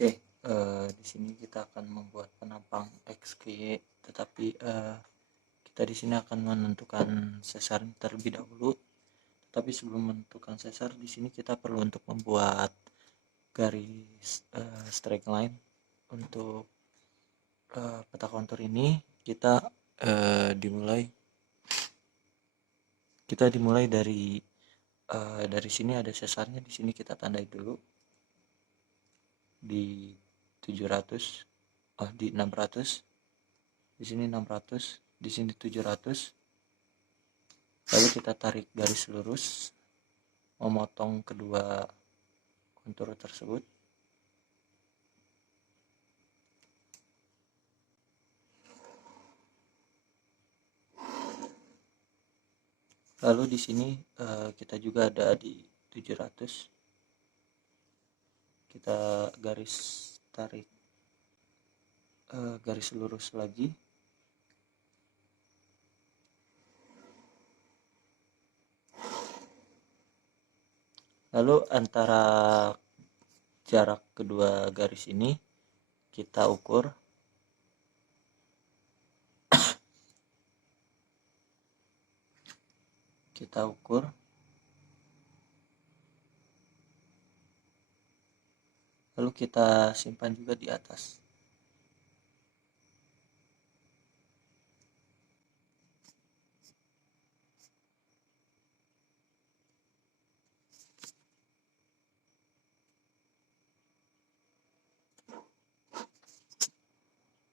Oke, di sini kita akan membuat penampang XY, tetapi kita di sini akan menentukan sesar terlebih dahulu. Tapi sebelum menentukan sesar, di sini kita perlu untuk membuat garis straight line untuk peta kontur ini. Kita dimulai dari sini ada sesarnya, di sini kita tandai dulu di 700, di 600, di sini 600, di sini 700. Lalu kita tarik garis lurus memotong kedua kontur tersebut. Lalu di sini kita juga ada di 700. Kita garis tarik garis lurus lagi. Lalu antara jarak kedua garis ini kita ukur. Lalu kita simpan juga di atas.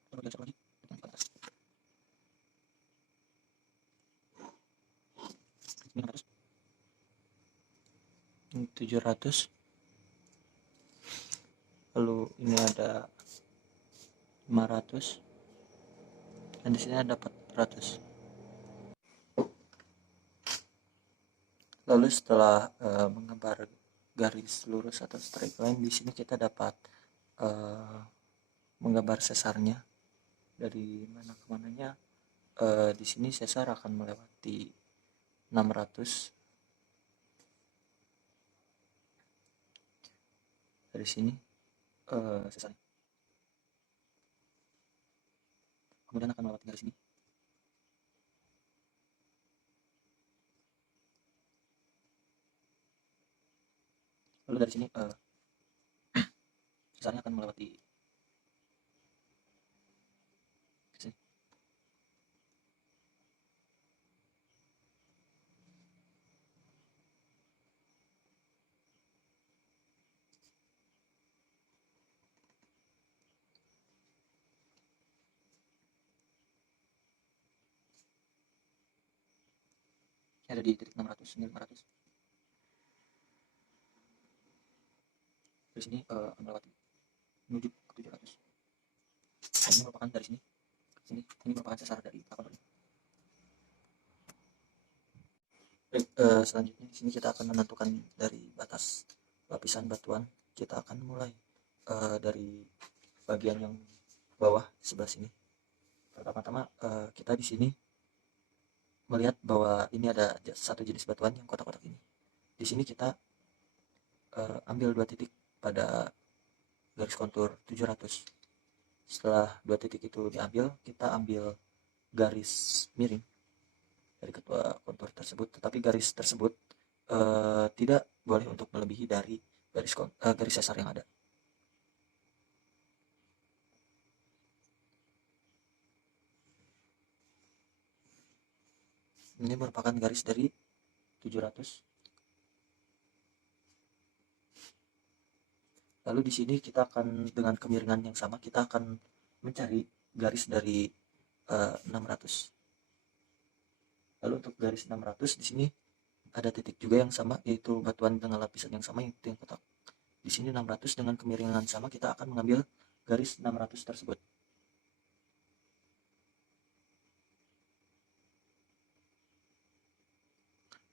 Lalu geser lagi ke atas. 700. Lalu ini ada 500 dan di sini ada 400. Lalu setelah menggambar garis lurus atau straight line, di sini kita dapat menggambar sesarnya dari mana ke mananya. Di sini sesar akan melewati 600 dari sini, sesarnya kemudian akan melewati garis ini. Lalu dari sini sesarnya akan melewati sini. Ada di titik 600, ini 500. Dari sini melewati menuju ke 700. Dan ini merupakan dari sini ke sini, ini merupakan sesar dari kapal ini. Baik, selanjutnya di sini kita akan menentukan dari batas lapisan batuan. Kita akan mulai dari bagian yang bawah sebelah sini. Pertama-tama kita di sini melihat bahwa ini ada satu jenis batuan yang kotak-kotak ini. Di sini kita ambil 2 titik pada garis kontur 700. Setelah 2 titik itu diambil, kita ambil garis miring dari kedua kontur tersebut, tetapi garis tersebut tidak boleh untuk melebihi dari garis sesar yang ada. Ini merupakan garis dari 700. Lalu di sini kita akan dengan kemiringan yang sama, kita akan mencari garis dari 600. Lalu untuk garis 600 di sini ada titik juga yang sama, yaitu batuan dengan lapisan yang sama, yaitu yang kotak. Di sini 600 dengan kemiringan sama, kita akan mengambil garis 600 tersebut.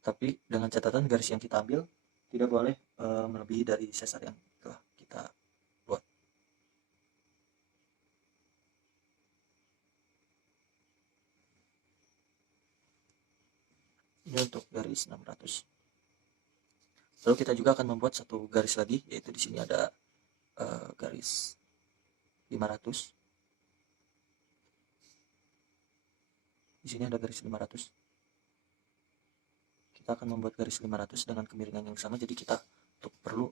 Tapi dengan catatan garis yang kita ambil tidak boleh melebihi dari sesar yang telah kita buat. Ini untuk garis 600. Lalu kita juga akan membuat satu garis lagi, yaitu di sini ada garis garis 500. Di sini ada garis 500. Kita akan membuat garis 500 dengan kemiringan yang sama, jadi kita perlu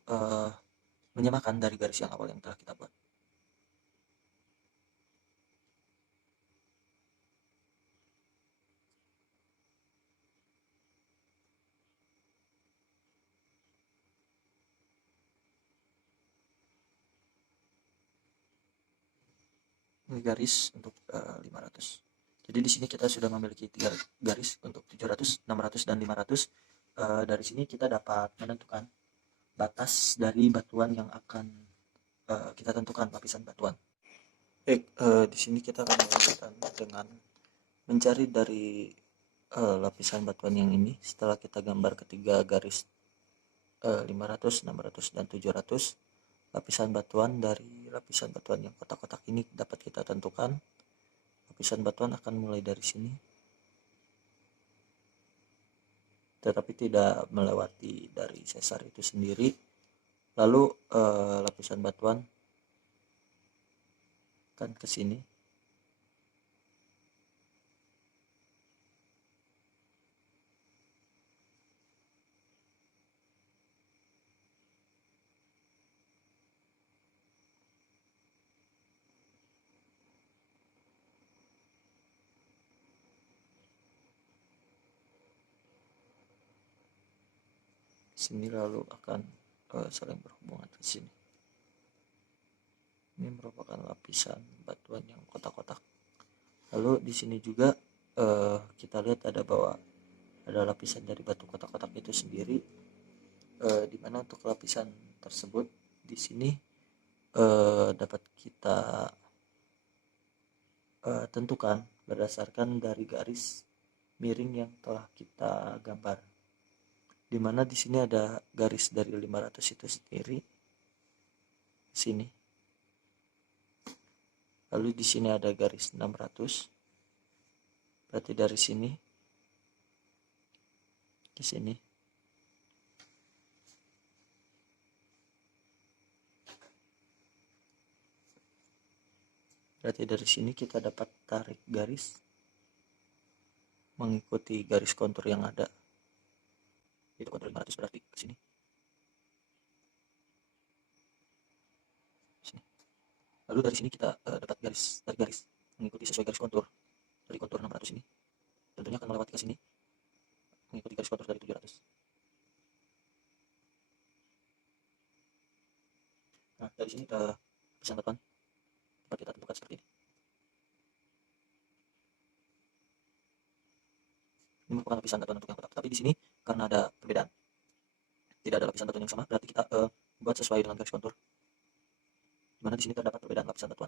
menyamakan dari garis yang awal yang telah kita buat. Ini garis untuk 500. Jadi di sini kita sudah memiliki 3 garis untuk 700, 600 dan 500. Dari sini kita dapat menentukan batas dari batuan yang akan kita tentukan, lapisan batuan. Baik, di sini kita akan melanjutkan dengan mencari dari lapisan batuan yang ini. Setelah kita gambar ketiga garis 500, 600 dan 700, lapisan batuan dari lapisan batuan yang kotak-kotak ini dapat kita tentukan. Lapisan batuan akan mulai dari sini, tetapi tidak melewati dari sesar itu sendiri. Lalu lapisan batuan akan ke sini. Sini lalu akan saling berhubungan ke sini. Ini merupakan lapisan batuan yang kotak-kotak. Lalu di sini juga kita lihat ada bahwa ada lapisan dari batu kotak-kotak itu sendiri, di mana untuk lapisan tersebut di sini dapat kita tentukan berdasarkan dari garis miring yang telah kita gambar, di mana di sini ada garis dari 500 itu sendiri di sini. Lalu di sini ada garis 600. Berarti dari sini ke sini. Berarti dari sini kita dapat tarik garis mengikuti garis kontur yang ada. Itu kontur 500 berarti ke sini. Lalu dari sini kita dapat garis mengikuti sesuai garis kontur dari kontur 600 ini. Tentunya akan melewati ke sini mengikuti garis kontur dari 700. Nah, dari sini lapisan batuan dapat kita tentukan seperti ini. Ini merupakan lapisan batuan untuk yang kotak. Tapi di sini karena ada perbedaan, tidak ada lapisan batuan yang sama, berarti kita buat sesuai dengan garis kontur, dimana di sini terdapat perbedaan lapisan batuan.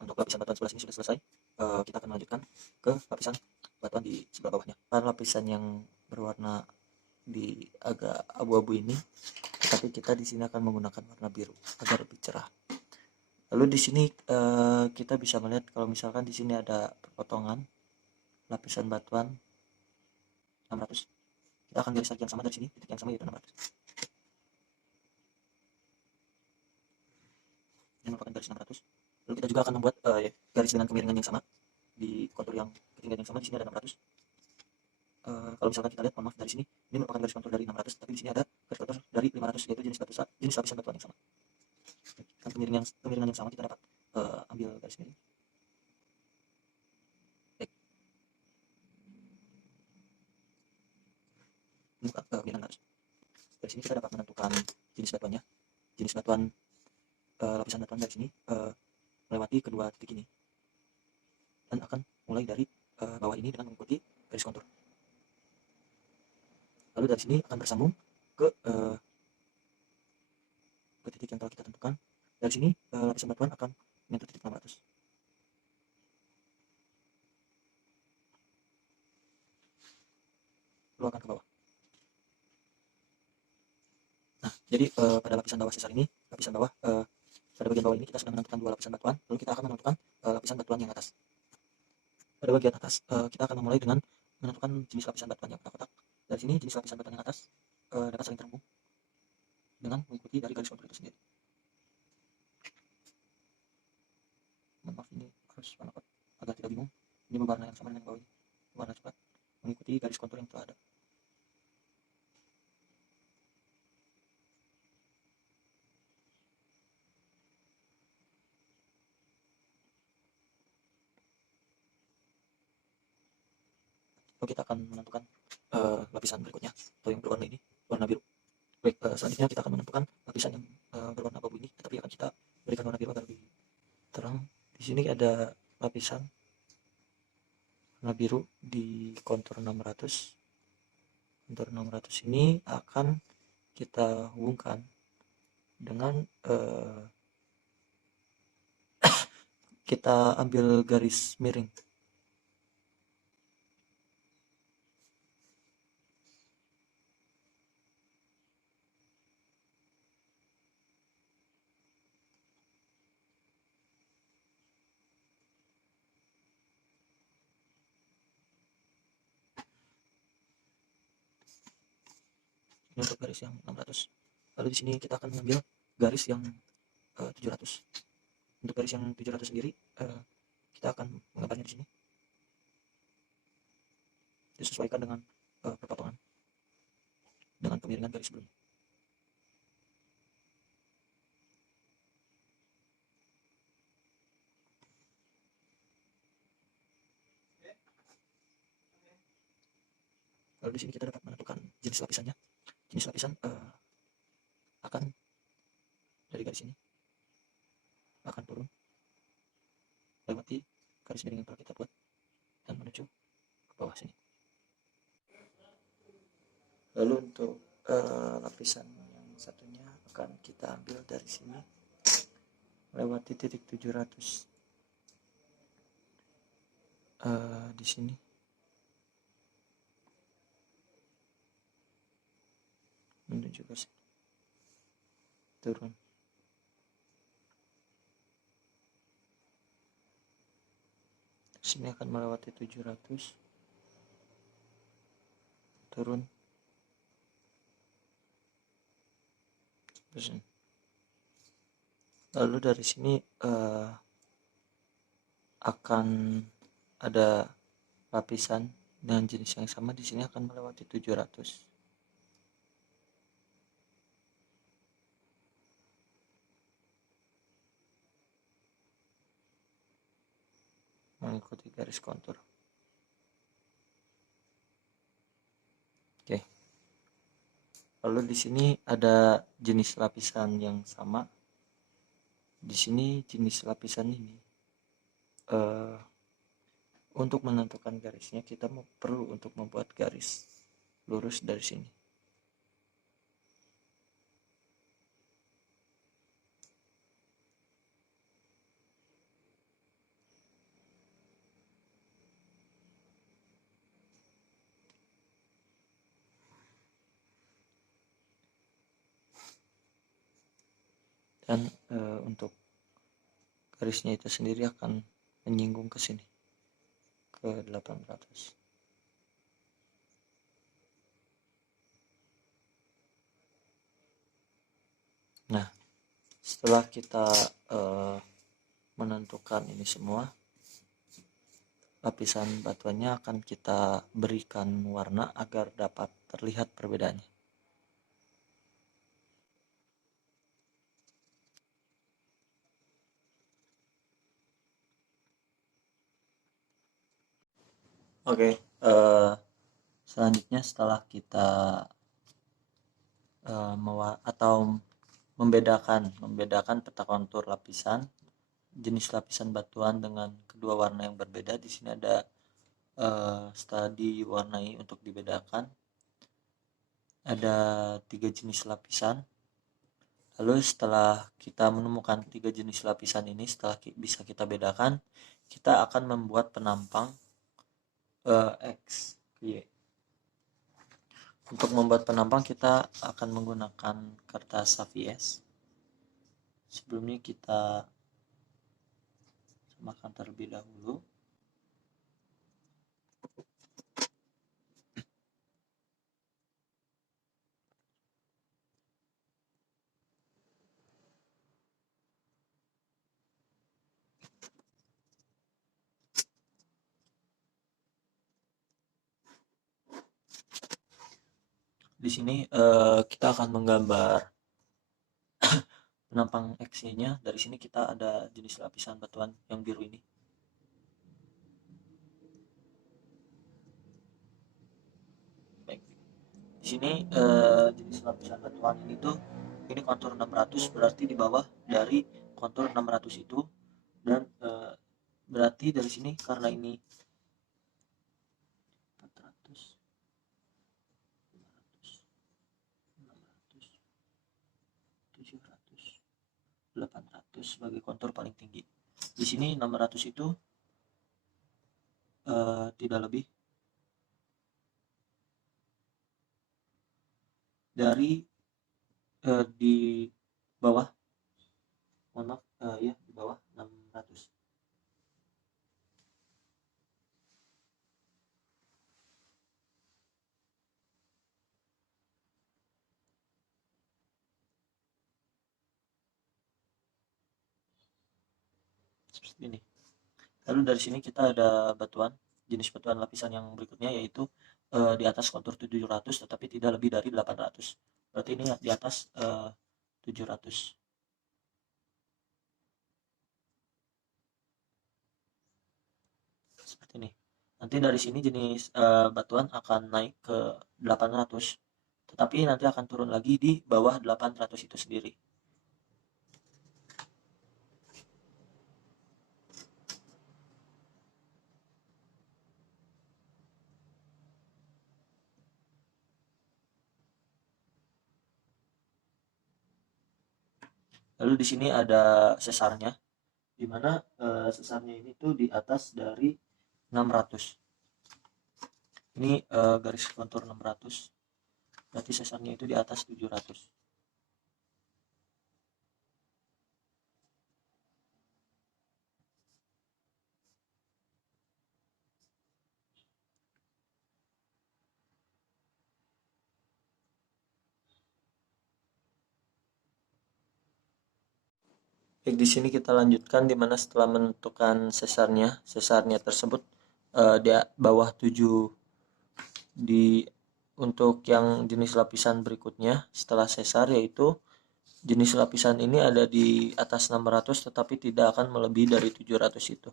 Untuk lapisan batuan sebelah sini sudah selesai. Kita akan melanjutkan ke lapisan batuan di sebelah bawahnya. Lapisan yang berwarna di agak abu-abu ini, tetapi kita di sini akan menggunakan warna biru agar lebih cerah. Lalu di sini kita bisa melihat kalau misalkan di sini ada perpotongan lapisan batuan 600, kita akan garis lagi yang sama dari sini, titik yang sama yaitu 600. Ini merupakan garis 600. Lalu kita juga akan membuat garis dengan kemiringan yang sama di kontur yang ketinggian yang sama. Di sini ada 600. Kalau misalkan kita lihat, maaf, dari sini ini merupakan garis kontur dari 600, tapi di sini ada garis kontur dari 500, yaitu jenis lapisan batuan yang sama. Kan kemiringan yang sama kita dapat ambil garis miring. Baik. Ini kemiringan 600. Dari sini kita dapat menentukan jenis batuannya. Jenis batuan lapisan batuan dari sini melewati kedua titik ini dan akan mulai dari bawah ini dengan mengikuti garis kontur. Lalu dari sini akan bersambung ke titik yang telah kita tentukan. Dari sini lapisan batuan akan menyentuh titik 600. Lalu akan ke bawah. Nah, jadi pada lapisan bawah sesar ini, lapisan bawah, pada bagian bawah ini kita sudah menentukan 2 lapisan batuan. Lalu kita akan menentukan lapisan batuan yang atas. Pada bagian atas kita akan memulai dengan menentukan jenis lapisan batuan yang kotak-kotak. Dari sini jenis lapisan batuan yang atas dapat saling terhubung dengan mengikuti dari garis kontur itu sendiri. Maaf, ini harus mendapat agar tidak bingung. Ini berwarna yang sama dengan bawah ini, warna coklat, mengikuti garis kontur yang telah ada. Lalu kita akan menentukan lapisan berikutnya atau yang berwarna ini, warna biru. Baik, selanjutnya kita akan menentukan lapisan yang berwarna abu ini, tetapi akan kita berikan warna biru agar lebih terang. Di sini ada lapisan warna biru di kontur 600. Kontur 600 ini akan kita hubungkan dengan kita ambil garis miring. Ini untuk garis yang 600. Lalu di sini kita akan mengambil garis yang 700. Untuk garis yang 700 sendiri kita akan menggambarnya di sini. Disesuaikan dengan perpotongan dengan kemiringan garis sebelumnya. Lalu di sini kita dapat menentukan jenis lapisannya. Jenis lapisan akan dari garis ini akan turun lewati garis miring yang telah kita buat dan menuju ke bawah sini. Lalu untuk lapisan yang satunya akan kita ambil dari sini melewati titik 700 di sini menuju ke sini, turun. Sini akan melewati 700, turun ke sini. Lalu dari sini akan ada lapisan dengan jenis yang sama, di sini akan melewati 700. Mengikuti garis kontur. Oke. Lalu di sini ada jenis lapisan yang sama. Di sini jenis lapisan ini untuk menentukan garisnya kita perlu untuk membuat garis lurus dari sini. Dan untuk garisnya itu sendiri akan menyinggung ke sini, ke 800. Nah, setelah kita menentukan ini semua, lapisan batuannya akan kita berikan warna agar dapat terlihat perbedaannya. Oke, selanjutnya setelah kita membedakan peta kontur lapisan, jenis lapisan batuan dengan kedua warna yang berbeda. Di sini ada setelah diwarnai untuk dibedakan, ada 3 jenis lapisan. Lalu setelah kita menemukan 3 jenis lapisan ini, setelah bisa kita bedakan, kita akan membuat penampang X, Y. Untuk membuat penampang kita akan menggunakan kertas AVS. Sebelumnya kita samakan terlebih dahulu. Di sini kita akan menggambar penampang X-nya. Dari sini kita ada jenis lapisan batuan yang biru ini. Baik. Di sini jenis lapisan batuan ini tuh ini kontur 600, berarti di bawah dari kontur 600 itu, dan berarti dari sini karena ini 400, 500, 600, 700, 800 sebagai kontur paling tinggi. Di sini 600 itu tidak lebih dari di bawah, mohon maaf, ya di bawah 600. Seperti ini. Lalu dari sini kita ada batuan, jenis batuan lapisan yang berikutnya, yaitu di atas kontur 700 tetapi tidak lebih dari 800. Berarti ini di atas 700. Seperti ini. Nanti dari sini jenis batuan akan naik ke 800, tetapi nanti akan turun lagi di bawah 800 itu sendiri. Lalu di sini ada sesarnya, di mana sesarnya ini tuh di atas dari 600. Ini garis kontur 600, berarti sesarnya itu di atas 700. Baik, di sini kita lanjutkan, di mana setelah menentukan sesarnya tersebut di bawah 7, di untuk yang jenis lapisan berikutnya setelah sesar, yaitu jenis lapisan ini ada di atas 600 tetapi tidak akan melebihi dari 700 itu.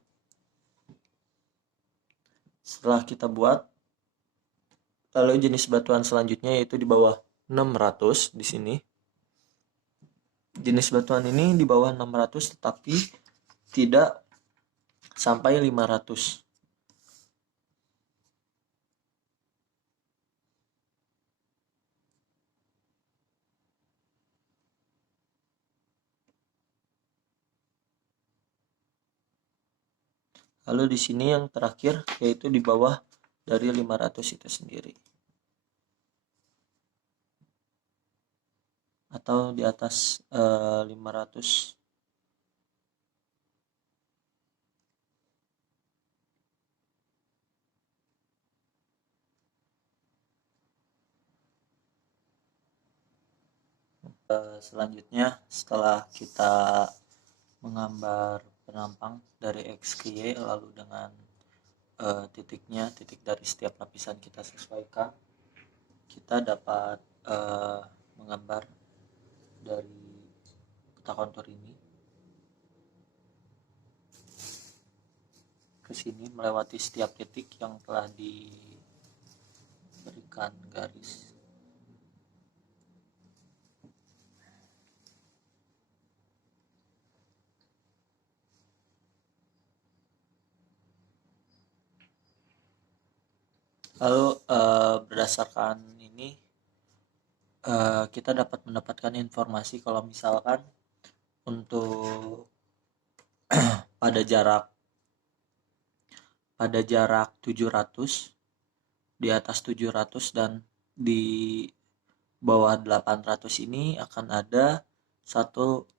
Setelah kita buat, lalu jenis batuan selanjutnya yaitu di bawah 600 di sini. Jenis batuan ini di bawah 600 tetapi tidak sampai 500. Lalu di sini yang terakhir yaitu di bawah dari 500 itu sendiri. Atau di atas 500. Selanjutnya setelah kita menggambar penampang dari X ke Y, lalu dengan titiknya, titik dari setiap lapisan kita sesuaikan, kita dapat menggambar dari peta kontur ini ke sini melewati setiap titik yang telah diberikan garis. Lalu berdasarkan ini kita dapat mendapatkan informasi kalau misalkan untuk pada jarak 700, di atas 700 dan di bawah 800 ini akan ada satu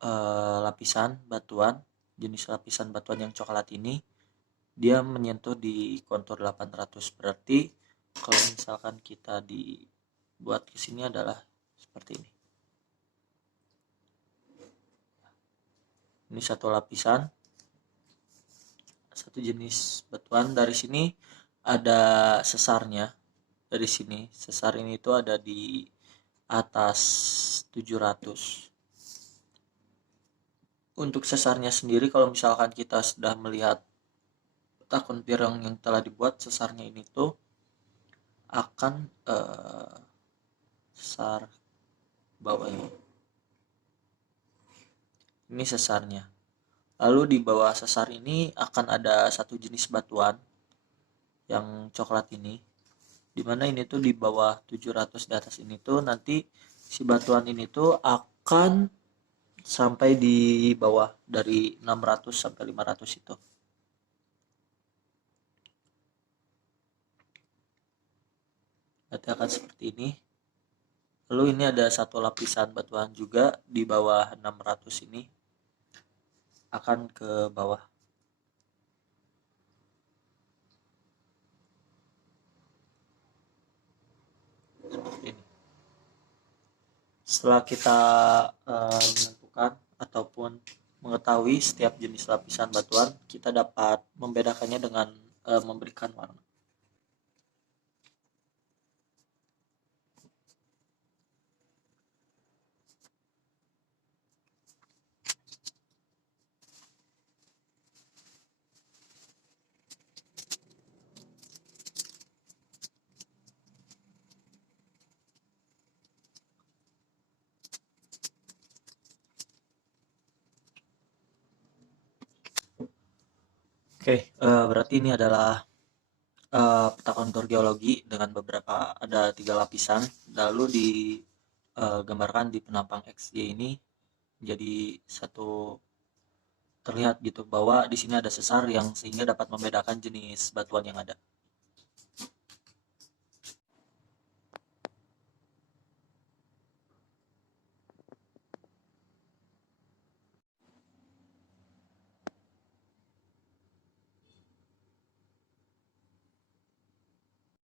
lapisan batuan, jenis lapisan batuan yang coklat ini dia menyentuh di kontur 800. Berarti kalau misalkan kita dibuat ke sini adalah seperti ini. Ini satu lapisan, satu jenis batuan. Dari sini ada sesarnya. Dari sini sesar ini itu ada di atas 700. Untuk sesarnya sendiri, kalau misalkan kita sudah melihat takun pirang yang telah dibuat, sesarnya ini tuh akan sesar bawah ini sesarnya. Lalu di bawah sesar ini akan ada satu jenis batuan yang coklat ini, dimana ini tuh di bawah 700 di atas ini tuh nanti si batuan ini tuh akan sampai di bawah dari 600 sampai 500 itu. Nanti akan seperti ini. Lalu ini ada satu lapisan batuan juga di bawah 600 ini akan ke bawah. Seperti ini. Setelah kita menentukan ataupun mengetahui setiap jenis lapisan batuan, kita dapat membedakannya dengan memberikan warna. Oke, berarti ini adalah peta kontur geologi dengan beberapa ada 3 lapisan, lalu digambarkan di penampang XY ini jadi satu, terlihat gitu bahwa di sini ada sesar yang sehingga dapat membedakan jenis batuan yang ada.